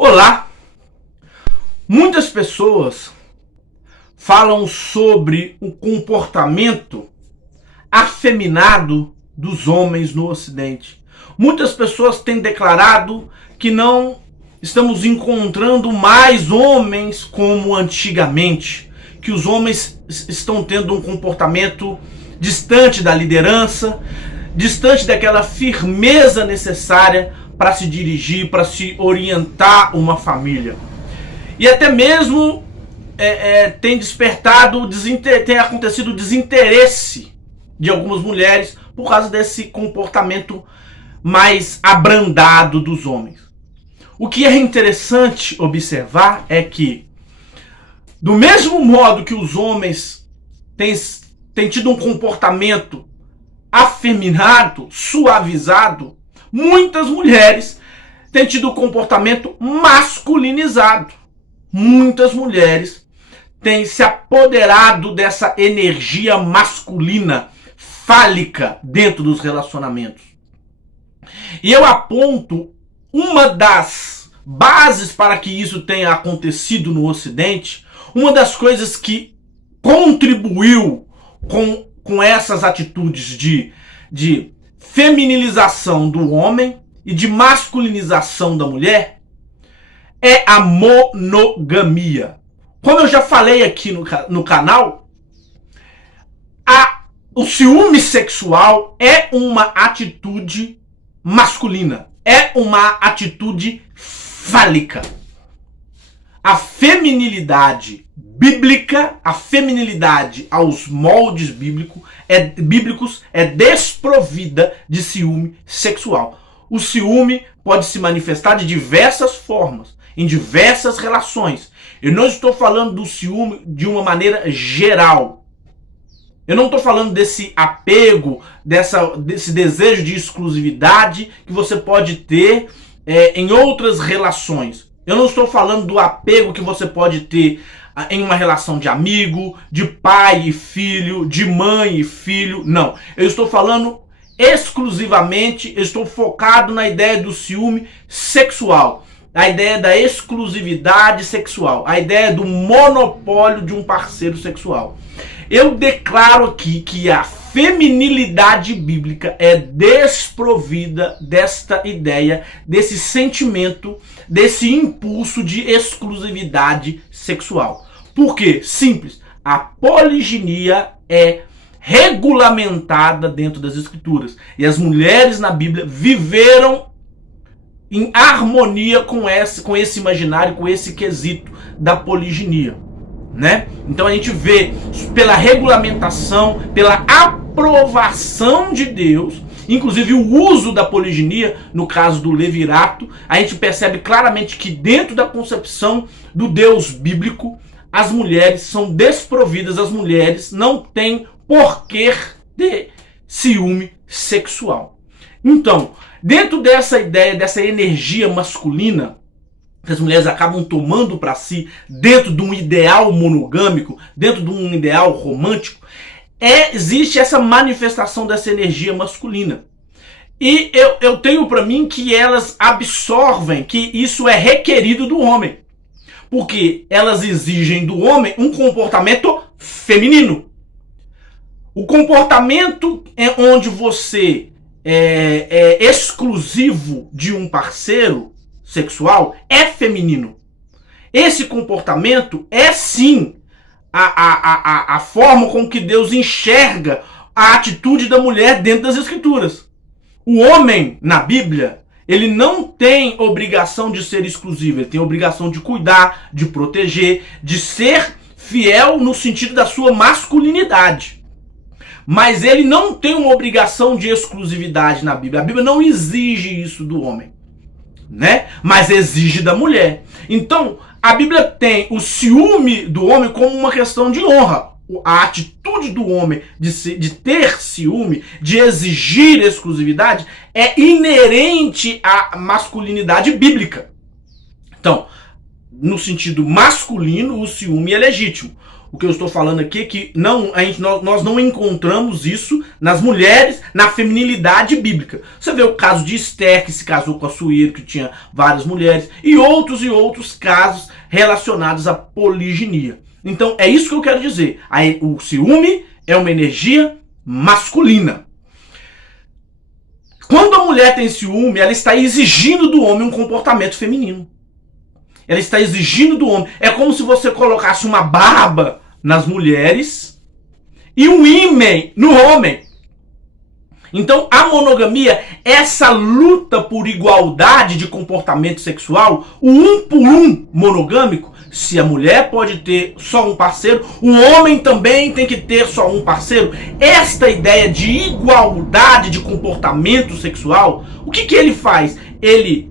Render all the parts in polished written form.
Olá! Muitas pessoas falam sobre o comportamento afeminado dos homens no Ocidente. Muitas pessoas têm declarado que não estamos encontrando mais homens como antigamente, que os homens estão tendo um comportamento distante da liderança, distante daquela firmeza necessária para se dirigir, para se orientar uma família. E até mesmo tem acontecido desinteresse de algumas mulheres por causa desse comportamento mais abrandado dos homens. O que é interessante observar é que, do mesmo modo que os homens têm tido um comportamento afeminado, suavizado, muitas mulheres têm tido um comportamento masculinizado. Muitas mulheres têm se apoderado dessa energia masculina, fálica, dentro dos relacionamentos. E eu aponto uma das bases para que isso tenha acontecido no Ocidente, uma das coisas que contribuiu com essas atitudes de feminilização do homem e de masculinização da mulher, é a monogamia. Como eu já falei aqui no canal, o ciúme sexual é uma atitude masculina, é uma atitude fálica. A feminilidade bíblica, a feminilidade aos moldes bíblicos é desprovida de ciúme sexual. O ciúme pode se manifestar de diversas formas, em diversas relações. Eu não estou falando do ciúme de uma maneira geral. Eu não estou falando desse apego, desse desejo de exclusividade que você pode ter em outras relações. Eu não estou falando do apego que você pode ter em uma relação de amigo, de pai e filho, de mãe e filho. Não. Eu estou falando exclusivamente, eu estou focado na ideia do ciúme sexual. A ideia da exclusividade sexual. A ideia do monopólio de um parceiro sexual. Eu declaro aqui que a feminilidade bíblica é desprovida desta ideia, desse sentimento, desse impulso de exclusividade sexual. Por quê? Simples. A poliginia é regulamentada dentro das Escrituras. E as mulheres na Bíblia viveram em harmonia com esse imaginário, com esse quesito da poliginia, né? Então a gente vê pela regulamentação, pela aprovação de Deus, inclusive o uso da poliginia, no caso do levirato, a gente percebe claramente que dentro da concepção do Deus bíblico, as mulheres são desprovidas, as mulheres não têm porquê de ciúme sexual. Então, dentro dessa ideia, dessa energia masculina, que as mulheres acabam tomando para si, dentro de um ideal monogâmico, dentro de um ideal romântico, existe essa manifestação dessa energia masculina. E eu tenho para mim que elas absorvem, que isso é requerido do homem. Porque elas exigem do homem um comportamento feminino. O comportamento é onde você é exclusivo de um parceiro sexual é feminino. Esse comportamento é sim a forma com que Deus enxerga a atitude da mulher dentro das Escrituras. O homem, na Bíblia, ele não tem obrigação de ser exclusivo, ele tem obrigação de cuidar, de proteger, de ser fiel no sentido da sua masculinidade. Mas ele não tem uma obrigação de exclusividade na Bíblia. A Bíblia não exige isso do homem, né? Mas exige da mulher. Então, a Bíblia tem o ciúme do homem como uma questão de honra. A atitude do homem de ter ciúme, de exigir exclusividade, é inerente à masculinidade bíblica. Então, no sentido masculino, o ciúme é legítimo. O que eu estou falando aqui é que nós não encontramos isso nas mulheres, na feminilidade bíblica. Você vê o caso de Esther, que se casou com Assuero, que tinha várias mulheres, e outros casos relacionados à poliginia. Então é isso que eu quero dizer. O ciúme é uma energia masculina. Quando a mulher tem ciúme, ela está exigindo do homem um comportamento feminino. Ela está exigindo do homem. É como se você colocasse uma barba nas mulheres e um ímã no homem. Então, a monogamia, essa luta por igualdade de comportamento sexual, o um por um monogâmico, se a mulher pode ter só um parceiro, o homem também tem que ter só um parceiro. Esta ideia de igualdade de comportamento sexual, o que ele faz? Ele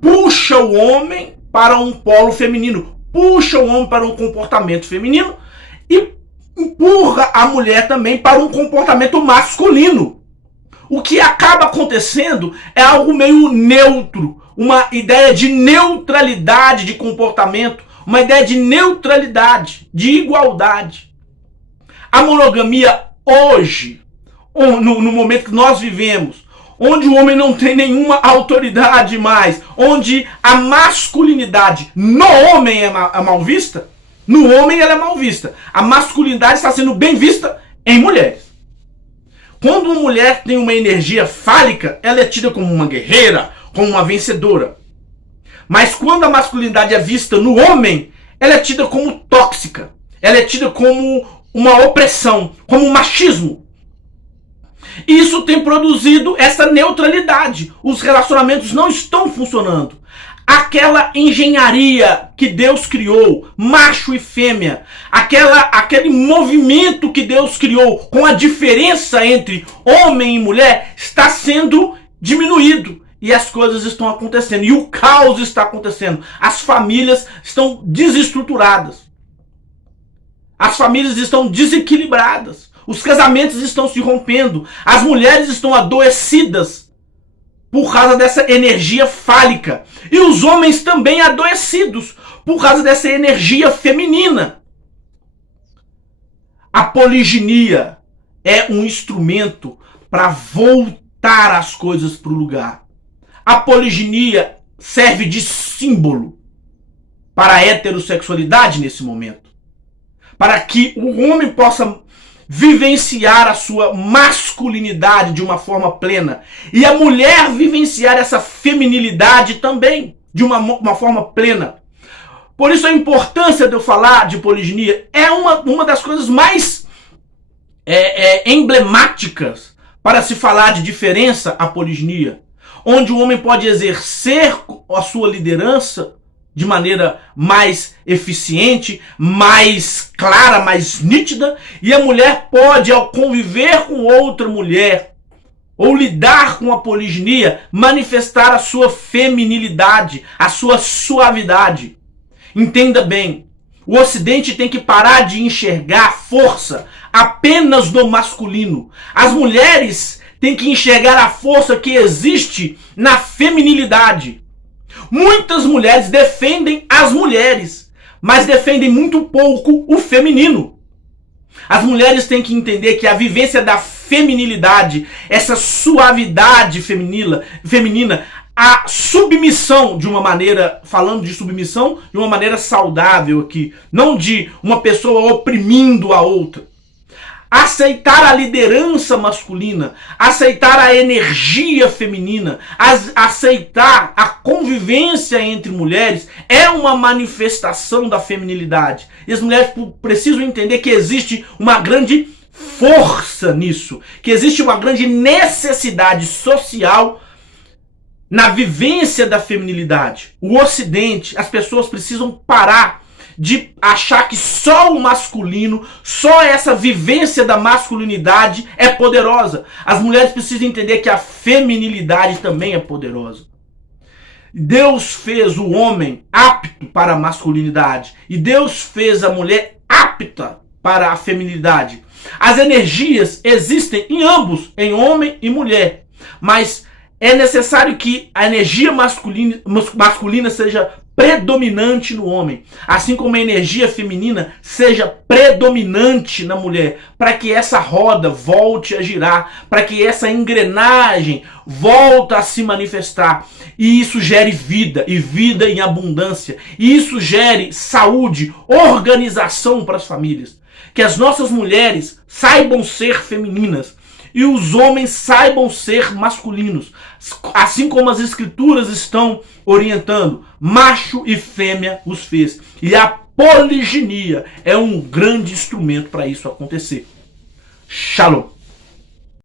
puxa o homem para um polo feminino, puxa o homem para um comportamento feminino e empurra a mulher também para um comportamento masculino. O que acaba acontecendo é algo meio neutro, uma ideia de neutralidade de comportamento, uma ideia de neutralidade, de igualdade. A monogamia hoje, no momento que nós vivemos, onde o homem não tem nenhuma autoridade mais, onde a masculinidade no homem é mal vista, no homem ela é mal vista. A masculinidade está sendo bem vista em mulheres. Quando uma mulher tem uma energia fálica, ela é tida como uma guerreira, como uma vencedora. Mas quando a masculinidade é vista no homem, ela é tida como tóxica. Ela é tida como uma opressão, como um machismo. Isso tem produzido essa neutralidade. Os relacionamentos não estão funcionando. Aquela engenharia que Deus criou, macho e fêmea, aquele movimento que Deus criou com a diferença entre homem e mulher está sendo diminuído. E as coisas estão acontecendo. E o caos está acontecendo. As famílias estão desestruturadas. As famílias estão desequilibradas. Os casamentos estão se rompendo. As mulheres estão adoecidas por causa dessa energia fálica. E os homens também adoecidos por causa dessa energia feminina. A poliginia é um instrumento para voltar as coisas para o lugar. A poliginia serve de símbolo para a heterossexualidade nesse momento. Para que o homem possa vivenciar a sua masculinidade de uma forma plena. E a mulher vivenciar essa feminilidade também de uma forma plena. Por isso a importância de eu falar de poliginia é uma das coisas mais emblemáticas para se falar de diferença à poliginia. Onde o homem pode exercer a sua liderança de maneira mais eficiente, mais clara, mais nítida, e a mulher pode, ao conviver com outra mulher, ou lidar com a poliginia, manifestar a sua feminilidade, a sua suavidade. Entenda bem, o Ocidente tem que parar de enxergar força apenas no masculino. As mulheres têm que enxergar a força que existe na feminilidade. Muitas mulheres defendem as mulheres, mas defendem muito pouco o feminino. As mulheres têm que entender que a vivência da feminilidade, essa suavidade feminina, a submissão de uma maneira, falando de submissão, de uma maneira saudável aqui, não de uma pessoa oprimindo a outra. Aceitar a liderança masculina, aceitar a energia feminina, aceitar a convivência entre mulheres é uma manifestação da feminilidade. E as mulheres precisam entender que existe uma grande força nisso, que existe uma grande necessidade social na vivência da feminilidade. O Ocidente, as pessoas precisam parar de achar que só o masculino, só essa vivência da masculinidade é poderosa. As mulheres precisam entender que a feminilidade também é poderosa. Deus fez o homem apto para a masculinidade e Deus fez a mulher apta para a feminilidade. As energias existem em ambos, em homem e mulher, mas É necessário que a energia masculina seja predominante no homem, assim como a energia feminina seja predominante na mulher, para que essa roda volte a girar, para que essa engrenagem volte a se manifestar, e isso gere vida, e vida em abundância, e isso gere saúde, organização para as famílias. Que as nossas mulheres saibam ser femininas, e os homens saibam ser masculinos, assim como as escrituras estão orientando. Macho e fêmea os fez. E a poliginia é um grande instrumento para isso acontecer. Shalom.